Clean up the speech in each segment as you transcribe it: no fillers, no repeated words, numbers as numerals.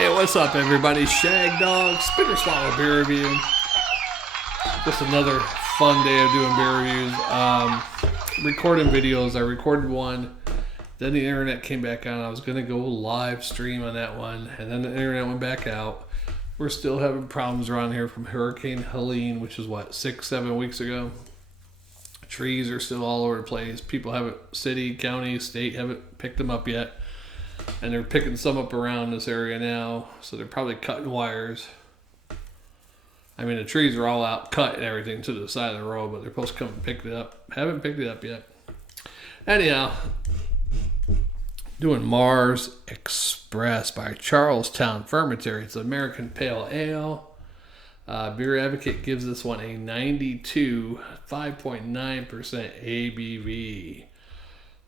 Hey, what's up, everybody? Shagdog, Spinner Swallow Beer Review. Just another fun day of doing beer reviews. Recording videos. I recorded one, then the internet came back on. I was going to go live stream on that one, and then the internet went back out. We're still having problems around here from Hurricane Helene, which is 6-7 weeks ago. Trees are still all over the place. People haven't, city, county, state, haven't picked them up yet. And they're picking some up around this area now. So they're probably cutting wires. I mean, the trees are all out, cut and everything to the side of the road, but they're supposed to come and pick it up. Haven't picked it up yet. Anyhow, doing Martian Express by Charles Towne Fermantory. It's an American Pale Ale. Beer Advocate gives this one a 92, 5.9% ABV.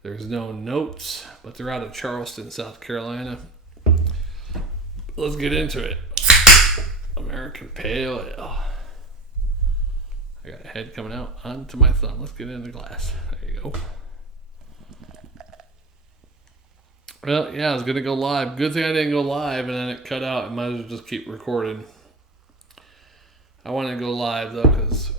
There's no notes, but they're out of Charleston, South Carolina. Let's get into it. American Pale Ale. I got a head coming out onto my thumb. Let's get in the glass. There you go. Well, yeah, I was going to go live. Good thing I didn't go live, and then it cut out. I might as well just keep recording. I want to go live, though, because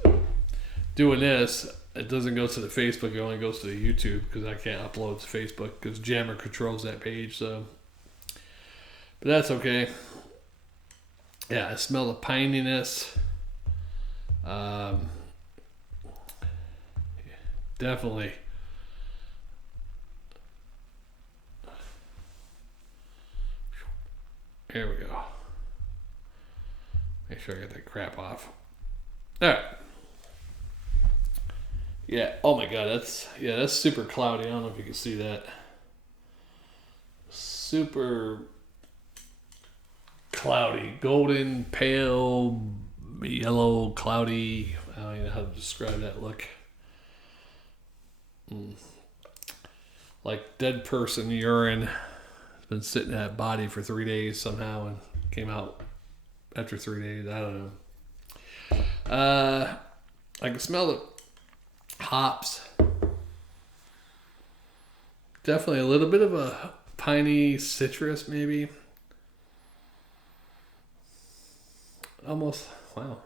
doing this, it doesn't go to the Facebook. It only goes to the YouTube, because I can't upload to Facebook, because Jammer controls that page. So, but that's okay. Yeah, I smell the pininess. Definitely. Here we go. Make sure I get that crap off. All right. Yeah. Oh my God. That's super cloudy. I don't know if you can see that. Super cloudy, golden, pale, yellow, cloudy. I don't even know how to describe that look. Like dead person urine. It's been sitting in that body for 3 days somehow and came out after 3 days. I don't know. I can smell the hops. Definitely a little bit of a piney citrus, maybe. Almost, wow.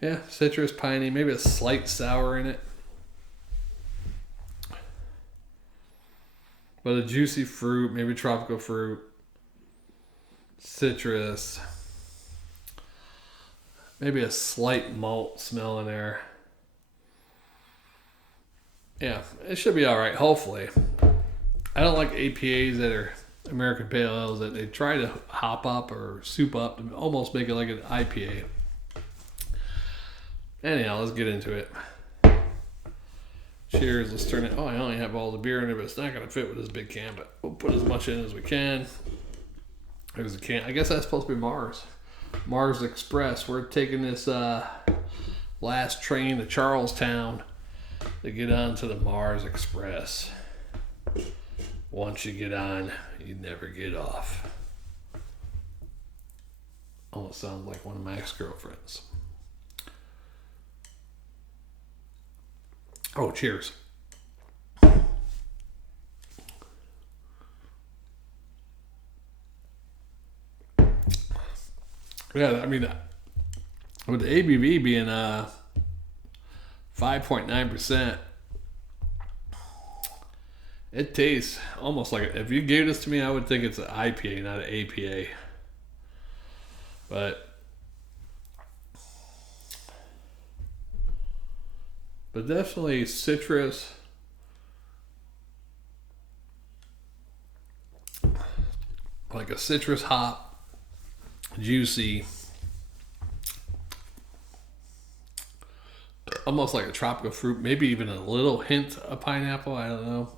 Yeah, citrus, piney, maybe a slight sour in it. But a juicy fruit, maybe tropical fruit, citrus, maybe a slight malt smell in there. Yeah, it should be all right, hopefully. I don't like IPAs that are American Pale Ales that they try to hop up or soup up and almost make it like an IPA. Anyhow, let's get into it. Cheers. Let's turn it. Oh, I only have all the beer in it, but it's not going to fit with this big can, but we'll put as much in as we can. There's a can. I guess that's supposed to be Martian Express. We're taking this last train to Charlestown to get on to the Martian Express. Once you get on, you never get off. Almost sounds like one of my ex-girlfriends. Oh, cheers. Yeah, I mean, with the ABV being 5.9%, it tastes almost like, if you gave this to me, I would think it's an IPA, not an APA. But definitely citrus. Like a citrus hop. Juicy. Almost like a tropical fruit. Maybe even a little hint of pineapple. I don't know.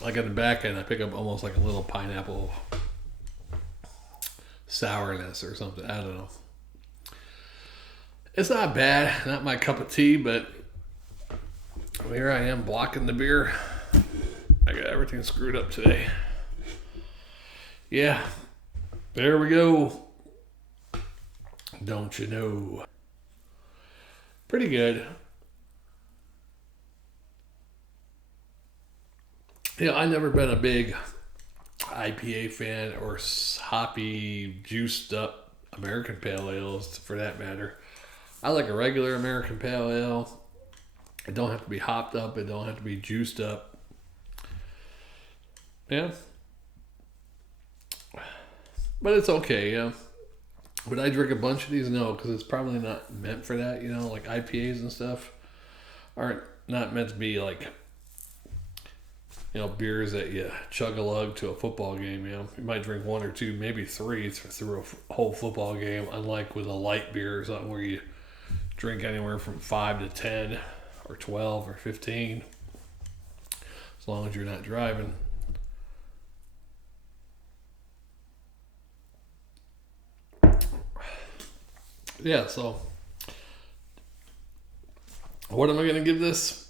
Like on the back end, I pick up almost like a little pineapple sourness or something. I don't know. It's not bad. Not my cup of tea, but here I am blocking the beer. I got everything screwed up today. Yeah. There we go. Don't you know? Pretty good. I've never been a big IPA fan or hoppy, juiced up American Pale Ales for that matter. I like a regular American Pale Ale. It don't have to be hopped up. It don't have to be juiced up. Yeah. But it's okay, yeah. Would I drink a bunch of these? No, because it's probably not meant for that, like IPAs and stuff aren't not meant to be like, beers that you chug a lug to a football game, You might drink one or two, maybe three through a whole football game, unlike with a light beer or something where you drink anywhere from 5 to 10 or 12 or 15, as long as you're not driving. Yeah, so what am I going to give this?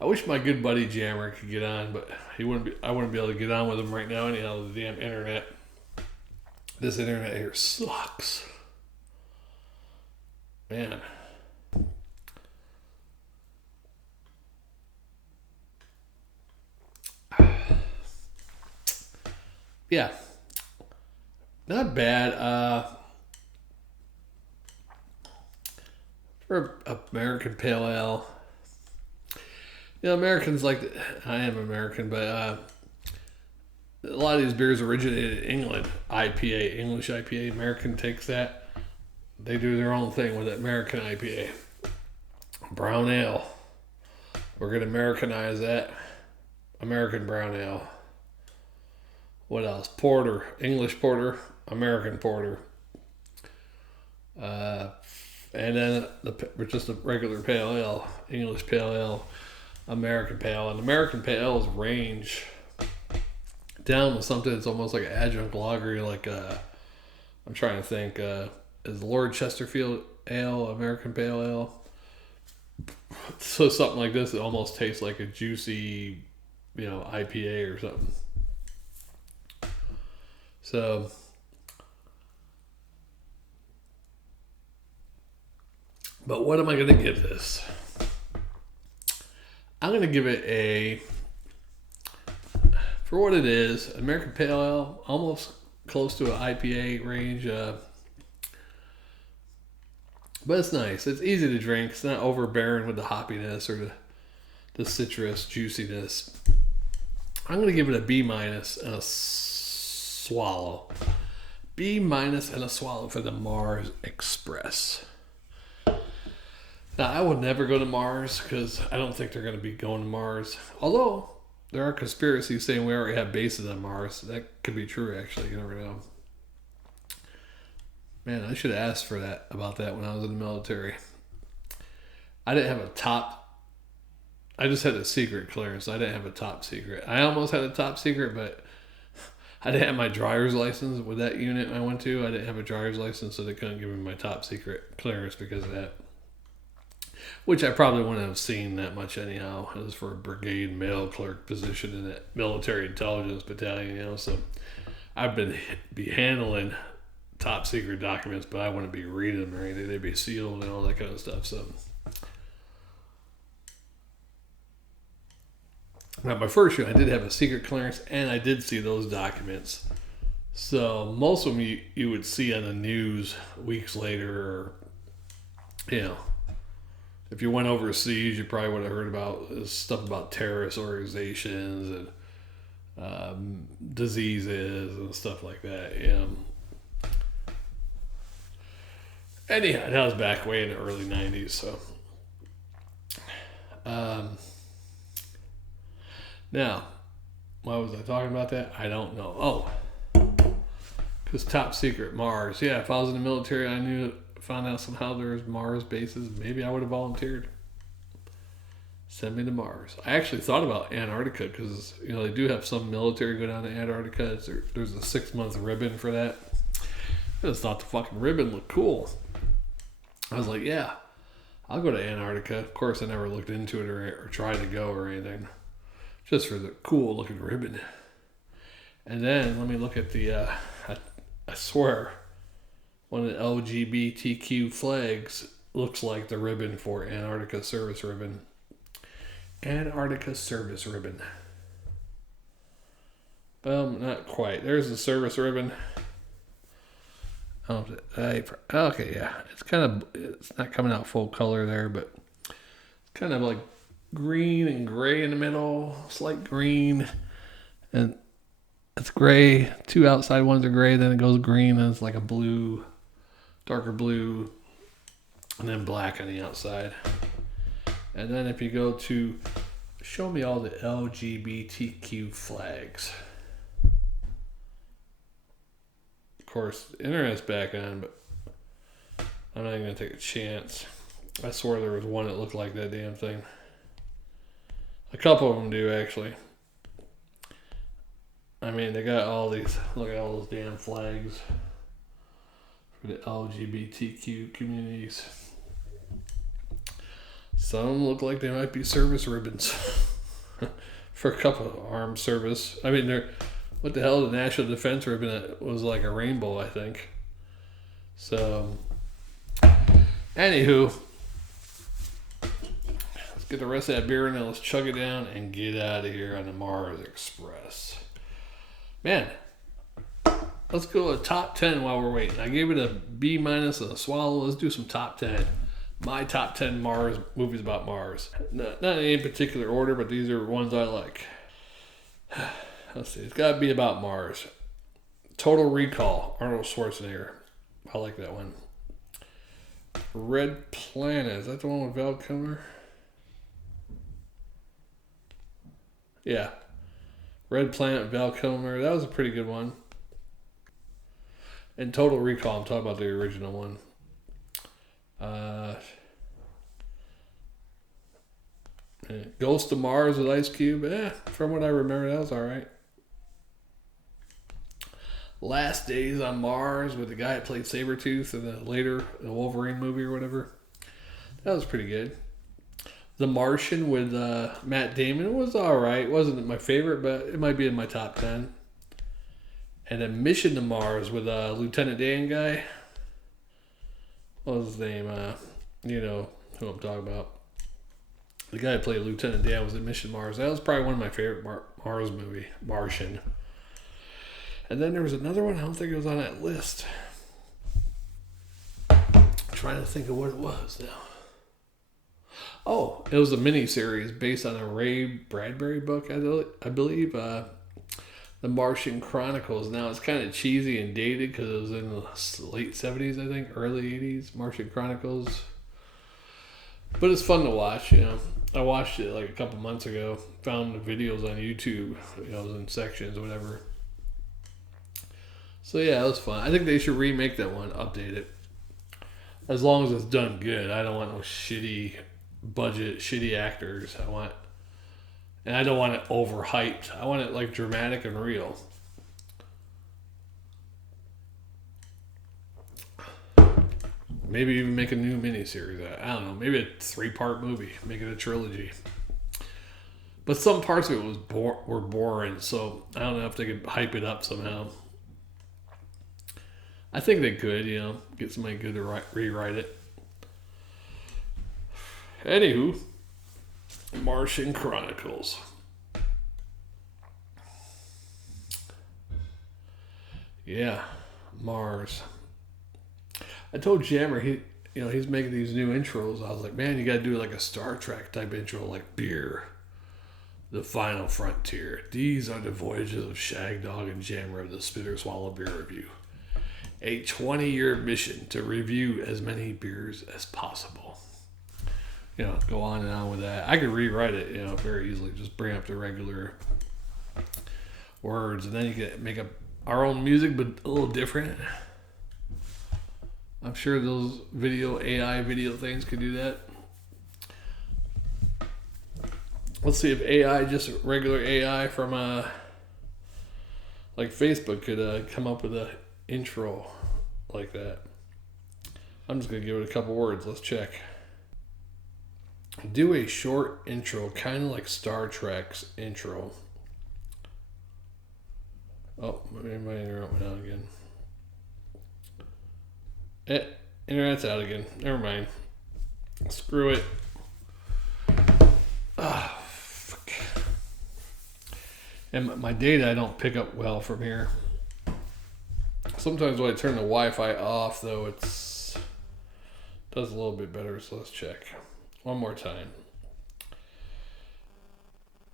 I wish my good buddy Jammer could get on, but I wouldn't be able to get on with him right now anyhow, the damn internet. This internet here sucks. Man. Yeah. Not bad. For American Pale Ale. Americans I am American, but a lot of these beers originated in England. IPA, English IPA. American takes that. They do their own thing with it. American IPA. Brown Ale. We're going to Americanize that. American Brown Ale. What else? Porter. English Porter. American Porter. And then just a regular Pale Ale. English Pale Ale. American Pale. And American Pale Ales range down with something that's almost like an adjunct lager, I'm trying to think, is Lord Chesterfield Ale American Pale Ale? So something like this, it almost tastes like a juicy, IPA or something. So, but what am I going to give this? I'm going to give it for what it is, American Pale Ale, almost close to an IPA range. But it's nice. It's easy to drink. It's not overbearing with the hoppiness or the citrus juiciness. I'm going to give it a B- and a swallow. B- and a swallow for the Martian Express. Now, I would never go to Mars because I don't think they're going to be going to Mars. Although, there are conspiracies saying we already have bases on Mars. That could be true, actually. You never know. Man, I should have asked about that when I was in the military. I didn't have a top. I just had a secret clearance. I didn't have a top secret. I almost had a top secret, but I didn't have my driver's license with that unit I went to. I didn't have a driver's license, so they couldn't give me my top secret clearance because of that. Which I probably wouldn't have seen that much anyhow. It was for a brigade mail clerk position in that military intelligence battalion, so I've be handling top secret documents, but I wouldn't be reading them or anything. They'd be sealed and all that kind of stuff. So now my first year I did have a secret clearance and I did see those documents. So most of them you would see on the news weeks later, or if you went overseas, you probably would have heard about stuff about terrorist organizations and diseases and stuff like that. Anyhow, that was back way in the early 90s. So, now, why was I talking about that? I don't know. Oh, because top secret Mars. Yeah, if I was in the military, found out somehow there's Mars bases, maybe I would have volunteered. Send me to Mars. I actually thought about Antarctica because, they do have some military go down to Antarctica. There's a 6-month ribbon for that. I just thought the fucking ribbon looked cool. I was like, yeah, I'll go to Antarctica. Of course, I never looked into it or tried to go or anything. Just for the cool looking ribbon. And then let me look at the, I swear, one of the LGBTQ flags looks like the ribbon for Antarctica service ribbon. Antarctica service ribbon. Well, not quite. There's the service ribbon. Okay, yeah. It's not coming out full color there, but it's kind of like green and gray in the middle. Slight green. And it's gray. Two outside ones are gray, then it goes green, and it's like a blue, darker blue, and then black on the outside. And then if you go to show me all the LGBTQ flags. Of course, the internet's back on, but I'm not even going to take a chance. I swore there was one that looked like that damn thing. A couple of them do, actually. I mean, they got all these, look at all those damn flags for the LGBTQ communities. Some of them look like they might be service ribbons for a couple of armed service. I mean, what the hell, the National Defense ribbon was like a rainbow, I think. So, anywho, let's get the rest of that beer and then let's chug it down and get out of here on the Mars Express. Man, let's go to top 10 while we're waiting. I gave it a B- and a swallow. Let's do some top 10. My top 10 Mars movies about Mars. Not in any particular order, but these are ones I like. Let's see. It's got to be about Mars. Total Recall. Arnold Schwarzenegger. I like that one. Red Planet. Is that the one with Val Kilmer? Yeah. Red Planet, Val Kilmer. That was a pretty good one. And Total Recall. I'm talking about the original one. Ghost of Mars with Ice Cube. From what I remember, that was alright. Last Days on Mars with the guy that played Sabretooth in the Wolverine movie or whatever. That was pretty good. The Martian with Matt Damon was alright. Wasn't my favorite, but it might be in my top 10. And then Mission to Mars with Lieutenant Dan guy. What was his name? You know who I'm talking about. The guy who played Lieutenant Dan was in Mission Mars. That was probably one of my favorite Mars movie, Martian. And then there was another one. I don't think it was on that list. I'm trying to think of what it was now. Oh, it was a mini-series based on a Ray Bradbury book, I believe. The Martian Chronicles. Now, it's kind of cheesy and dated because it was in the late 70s, I think, early 80s, Martian Chronicles. But it's fun to watch, you know. I watched it like a couple months ago. Found the videos on YouTube, you know, in sections or whatever. So, yeah, it was fun. I think they should remake that one, update it. As long as it's done good. I don't want no shitty budget, shitty actors. And I don't want it overhyped. I want it like dramatic and real. Maybe even make a new miniseries. I don't know. Maybe a 3-part movie. Make it a trilogy. But some parts of it were boring, so I don't know if they could hype it up somehow. I think they could, you know, get somebody good to rewrite it. Anywho, Martian Chronicles. Yeah, Mars. I told Jammer he's making these new intros. I was like, man, you got to do like a Star Trek type intro, like beer, the final frontier. These are the voyages of Shagdog and Jammer of the Spitter Swallow Beer Review. A 20-year mission to review as many beers as possible. You know, go on and on with that. I could rewrite it, you know, very easily. Just bring up the regular words, and then you can make up our own music, but a little different. I'm sure those AI video things could do that. Let's see if AI, just regular AI from like Facebook, could come up with a intro like that. I'm just gonna give it a couple words. Let's check. Do a short intro, kind of like Star Trek's intro. Oh, maybe my internet went out again. Internet's out again. Never mind. Screw it. Ah, fuck. And my data I don't pick up well from here. Sometimes when I turn the Wi-Fi off, though, does a little bit better. So let's check one more time.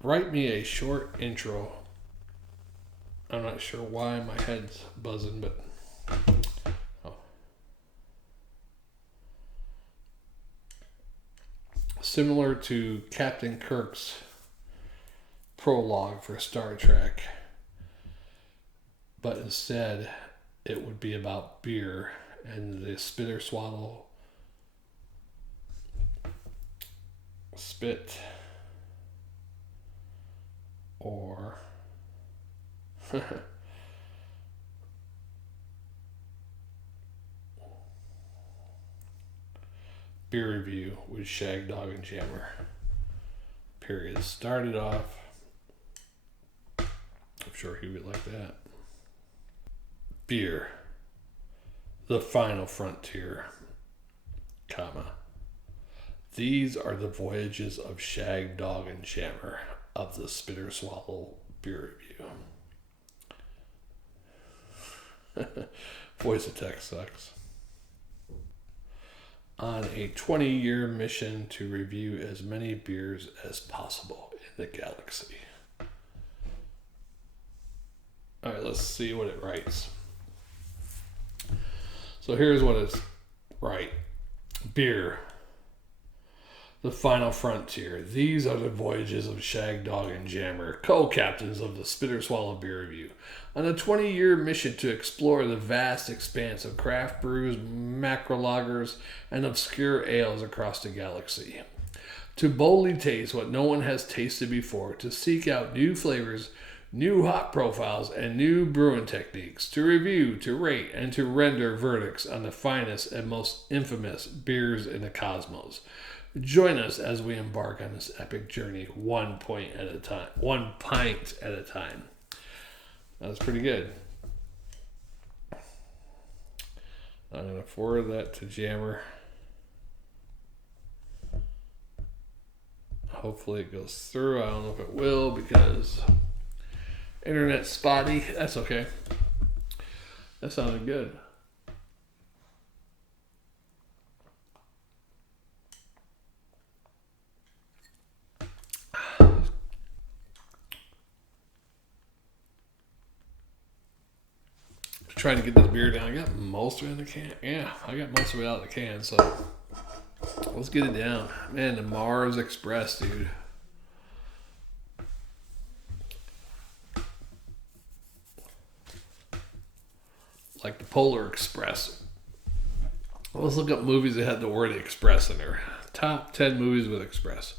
Write me a short intro. I'm not sure why my head's buzzing, but similar to Captain Kirk's prologue for Star Trek, but instead it would be about beer and the spitter swallow spit or beer review with Shagdog and Jammer. Period. Started off. I'm sure he would like that. Beer. The final frontier. Comma. These are the voyages of Shagdog and Jammer of the Spitter Swallow Beer Review. Voice of text sucks. On a 20-year mission to review as many beers as possible in the galaxy. All right, let's see what it writes. So here's what it's right. Beer. The final frontier. These are the voyages of Shagdog and Jammer, co-captains of the Spitter Swallow Beer Review, on a 20-year mission to explore the vast expanse of craft brews, macro lagers, and obscure ales across the galaxy. To boldly taste what no one has tasted before, to seek out new flavors, new hop profiles, and new brewing techniques, to review, to rate, and to render verdicts on the finest and most infamous beers in the cosmos. Join us as we embark on this epic journey, one pint at a time. That's pretty good. I'm going to forward that to Jammer. Hopefully it goes through. I don't know if it will because internet's spotty. That's okay. That sounded good. Trying to get this beer down. I got most of it in the can. Yeah, I got most of it out of the can, so let's get it down. Man, the Mars Express, dude. Like the Polar Express. Let's look up movies that had the word Express in there. Top 10 movies with Express.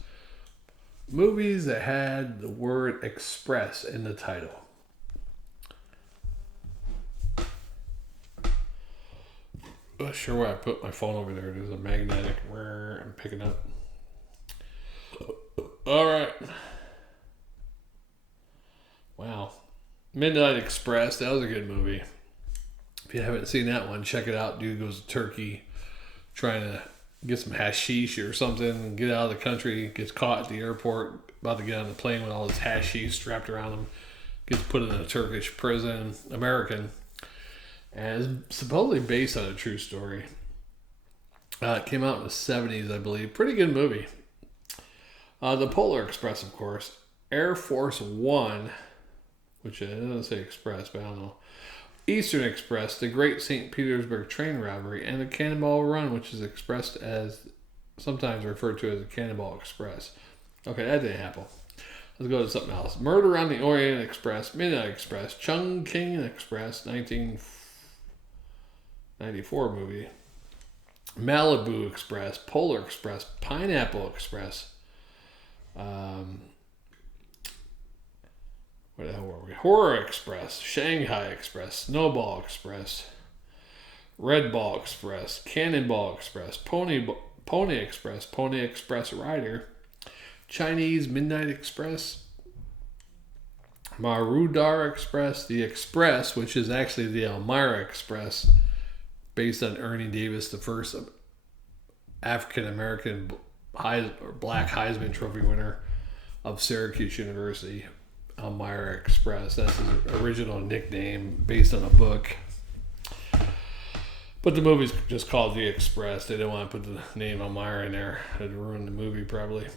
Movies that had the word Express in the title. Not sure why I put my phone over there. There's a magnetic. I'm picking up. All right. Wow. Midnight Express. That was a good movie. If you haven't seen that one, check it out. Dude goes to Turkey trying to get some hashish or something and get out of the country. Gets caught at the airport about to get on the plane with all his hashish strapped around him. Gets put in a Turkish prison. American. And it's supposedly based on a true story. It came out in the 70s, I believe. Pretty good movie. The Polar Express, of course. Air Force One, which it doesn't say Express, but I don't know. Eastern Express, the Great St. Petersburg train robbery, and the Cannonball Run, which is expressed as, sometimes referred to as the Cannonball Express. Okay, that didn't happen. Let's go to something else. Murder on the Orient Express, Midnight Express, Chungking Express, 1994 movie. Malibu Express, Polar Express, Pineapple Express. What the hell were we? Horror Express, Shanghai Express, Snowball Express, Red Ball Express, Cannonball Express, Pony Express, Pony Express Rider, Chinese Midnight Express, Marudar Express, the Express, which is actually the Elmira Express, based on Ernie Davis, the first African American black Heisman Trophy winner of Syracuse University. Martian Express. That's his original nickname based on a book. But the movie's just called The Express. They didn't want to put the name Elmira in there. It'd ruin the movie probably.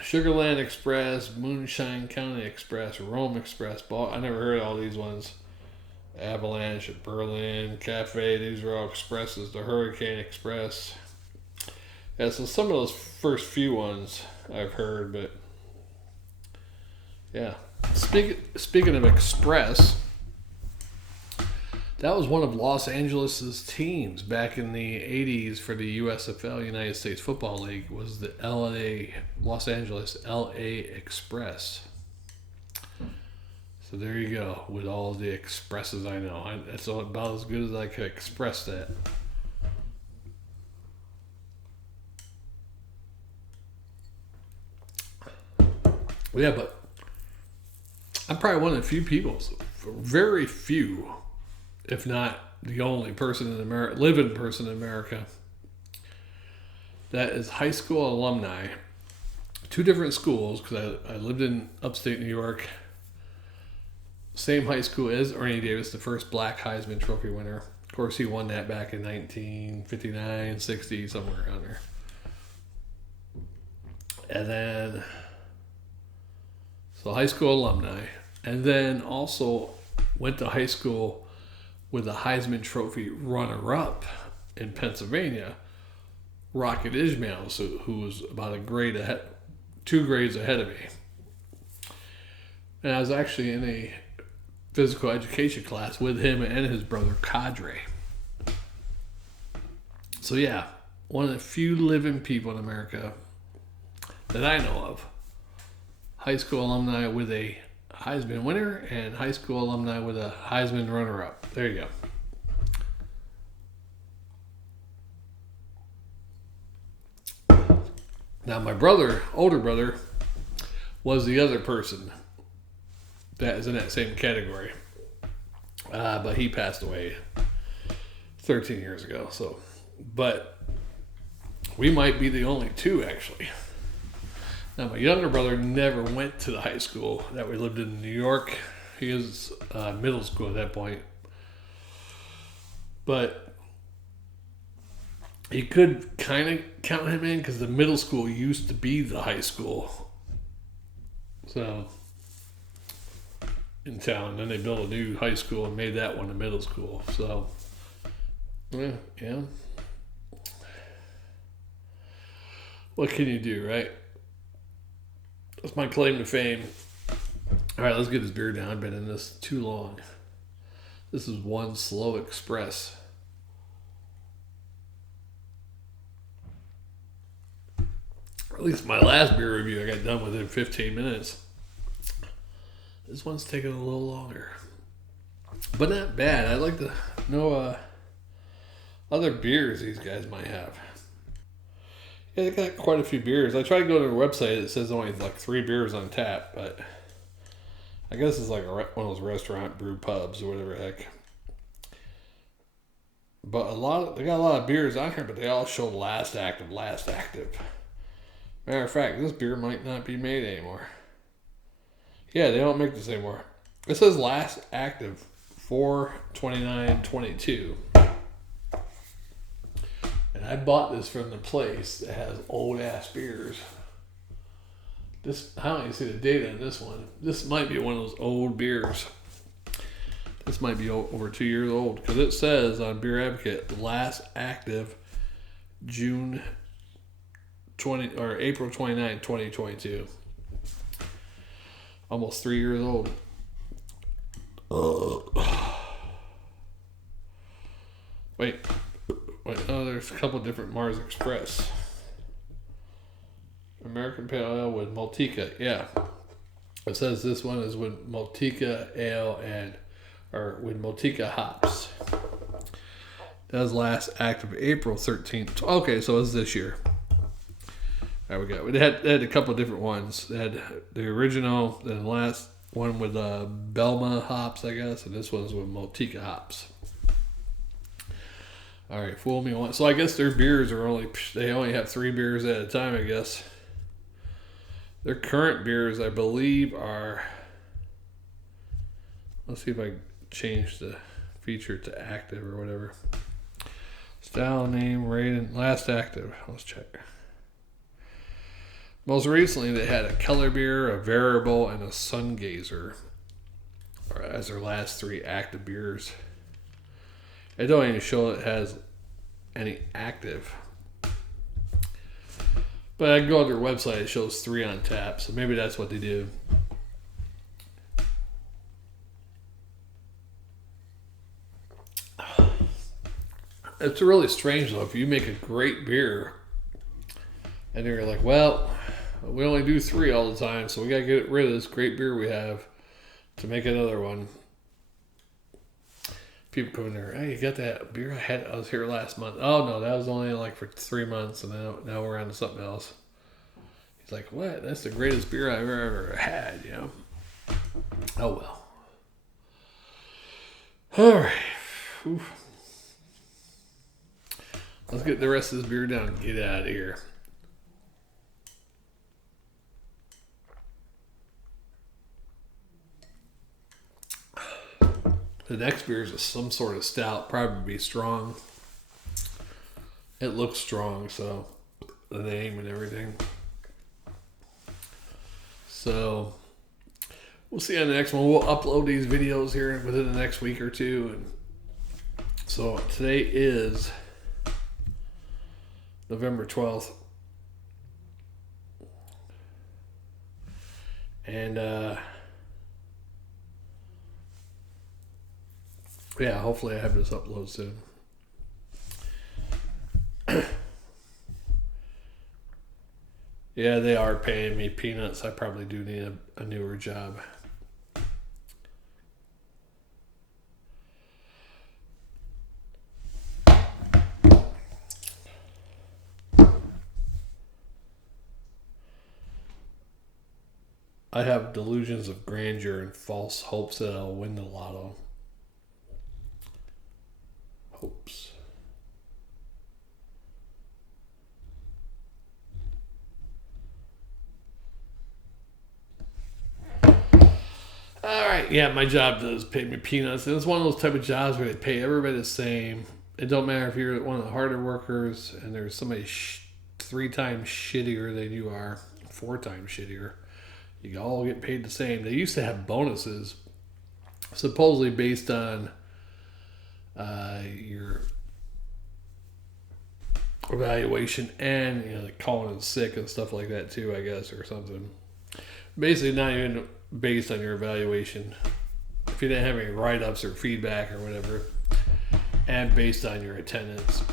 Sugarland Express, Moonshine County Express, Rome Express. I never heard of all these ones. Avalanche, Berlin, Cafe. These are all expresses. The Hurricane Express. Yeah, so some of those first few ones I've heard, but yeah. Speaking of Express, that was one of Los Angeles' teams back in the 80s for the USFL, United States Football League, was the Los Angeles LA Express. So there you go, with all the expresses I know. That's about as good as I could express that. Yeah, but I'm probably one of the few people, very few, if not the only person in America, living person in America, that is high school alumni. 2 different schools, because I lived in upstate New York. Same high school as Ernie Davis, the first black Heisman Trophy winner. Of course, he won that back in 1959, 60, somewhere around there. And then, so high school alumni. And then also went to high school with a Heisman Trophy runner-up in Pennsylvania, Rocket Ismail, who was about 2 grades ahead of me. And I was actually in a physical education class with him and his brother, Cadre. So yeah, one of the few living people in America that I know of. High school alumni with a Heisman winner and high school alumni with a Heisman runner-up. There you go. Now my older brother, was the other person that is in that same category. But he passed away 13 years ago. But we might be the only 2 actually. Now, my younger brother never went to the high school that we lived in New York. He was middle school at that point. But you could kind of count him in because the middle school used to be the high school. So, in town. Then they built a new high school and made that one a middle school. So, yeah. What can you do, right? That's my claim to fame. All right, let's get this beer down. I've been in this too long. This is one Slow Express. At least my last beer review I got done within 15 minutes. This one's taking a little longer. But not bad. I'd like to know other beers these guys might have. Yeah, they got quite a few beers. I tried to go to their website. It says only like 3 beers on tap, but I guess it's like one of those restaurant brew pubs or whatever the heck. But they got a lot of beers on here, but they all show last active. Matter of fact, this beer might not be made anymore. Yeah, they don't make this anymore. It says last active 4/29/22. And I bought this from the place that has old ass beers. I don't even see the date on this one. This might be one of those old beers. This might be over 2 years old because it says on Beer Advocate last active April 29, 2022. Almost 3 years old. Wait, there's a couple different Mars Express. American Pale Ale with Maltica, yeah. It says this one is with Maltica Ale or with Maltica hops. That was last active April 13th. Okay, so it's this year. There we go. They had a couple of different ones. They had the original, then the last one with Belma hops, I guess, and this one's with Maltica hops. All right, fool me once. So I guess their beers are they only have 3 beers at a time, I guess. Their current beers, I believe, are... Let's see if I change the feature to active or whatever. Style, name, rating, last active. Let's check. Most recently, they had a Color Beer, a Variable, and a Sun Gazer as their last 3 active beers. It don't even show it has any active. But I can go on their website, it shows 3 on tap, so maybe that's what they do. It's really strange though, if you make a great beer and you're like, well, we only do 3 all the time, so we gotta get rid of this great beer we have to make another one. People come in there, hey, you got that beer I was here last month. Oh no, that was only like for 3 months, and now we're on to something else. He's like, what? That's the greatest beer I've ever had, you know? Oh well. Alright. Let's get the rest of this beer down and get out of here. The next beer is some sort of stout, probably strong. It looks strong, so the name and everything. So we'll see on the next one. We'll upload these videos here within the next week or two. And so today is November 12th. And yeah, hopefully I have this upload soon. Yeah, they are paying me peanuts. I probably do need a newer job. I have delusions of grandeur and false hopes that I'll win the lotto. Hopes. Alright, yeah, my job does pay me peanuts. And it's one of those type of jobs where they pay everybody the same. It don't matter if you're one of the harder workers and there's somebody 3 times shittier than you are, 4 times shittier. You all get paid the same. They used to have bonuses, supposedly based on your evaluation and like calling in sick and stuff like that too, I guess, or something. Basically, not even based on your evaluation. If you didn't have any write-ups or feedback or whatever, and based on your attendance.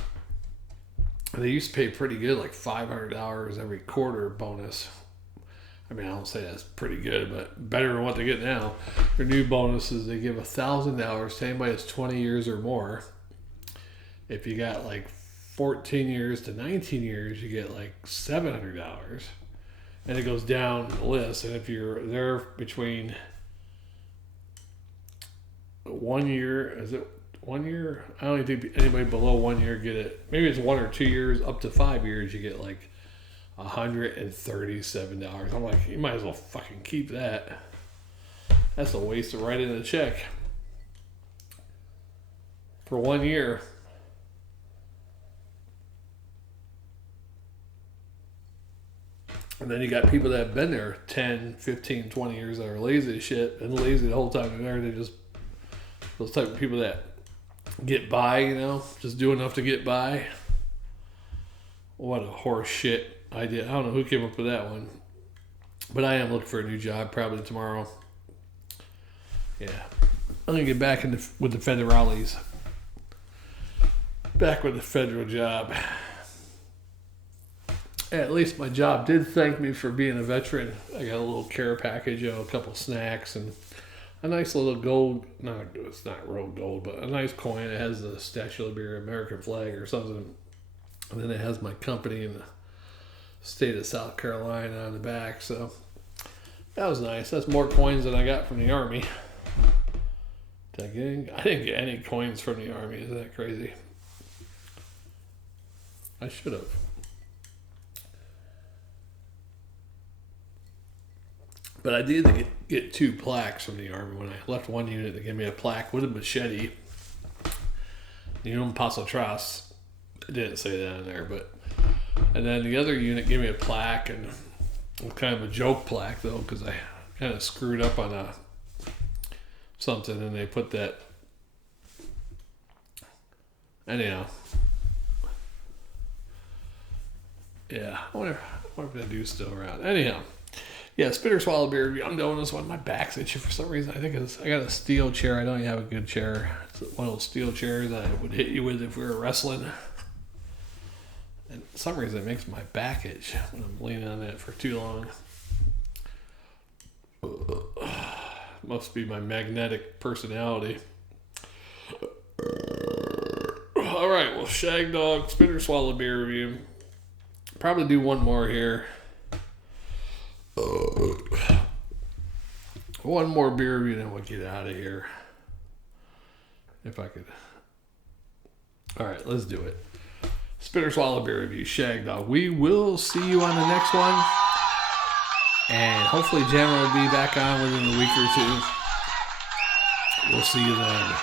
They used to pay pretty good, like $500 every quarter bonus. I mean, I don't say that's pretty good, but better than what they get now. Their new bonuses, they give $1,000 to anybody that's 20 years or more. If you got like 14 years to 19 years, you get like $700. And it goes down the list. And if you're there between 1 year, is it 1 year? I don't even think anybody below 1 year get it. Maybe it's 1 or 2 years, up to 5 years, you get like $137. I'm like, you might as well fucking keep that. That's a waste of writing a check for 1 year. And then you got people that have been there 10, 15, 20 years that are lazy as shit and lazy the whole time they're there. They just, those type of people that get by, just do enough to get by. What a horse shit idea. I don't know who came up with that one. But I am looking for a new job probably tomorrow. Yeah. I'm going to get back with the federales. Back with the federal job. At least my job did thank me for being a veteran. I got a little care package, a couple snacks, and a nice little gold, it's not real gold, but a nice coin. It has the Statue of Liberty American flag or something. And then it has my company in the state of South Carolina on the back. So that was nice. That's more coins than I got from the Army. I didn't get any coins from the Army. Isn't that crazy? I should have. But I did get 2 plaques from the Army. When I left one unit, they gave me a plaque with a machete. You know, Paso Tras. I didn't say that in there, but... And then the other unit gave me a plaque, and it was kind of a joke plaque, though, because I kind of screwed up on something, and they put that... Anyhow. Yeah, I wonder if that dude's still around. Anyhow. Yeah, Spit or Swallow beer review. I'm doing this one. My back's itchy for some reason. I think I got a steel chair. I don't even have a good chair. It's one of those steel chairs that I would hit you with if we were wrestling. And for some reason, it makes my back itch when I'm leaning on it for too long. Must be my magnetic personality. All right, well, Shagdog, Spit or Swallow beer review. Probably do one more here. One more beer review, then we'll get out of here. If I could. All right, let's do it. Spit or Swallow beer review, Shagdog. We will see you on the next one. And hopefully Jammer will be back on within a week or two. We'll see you then.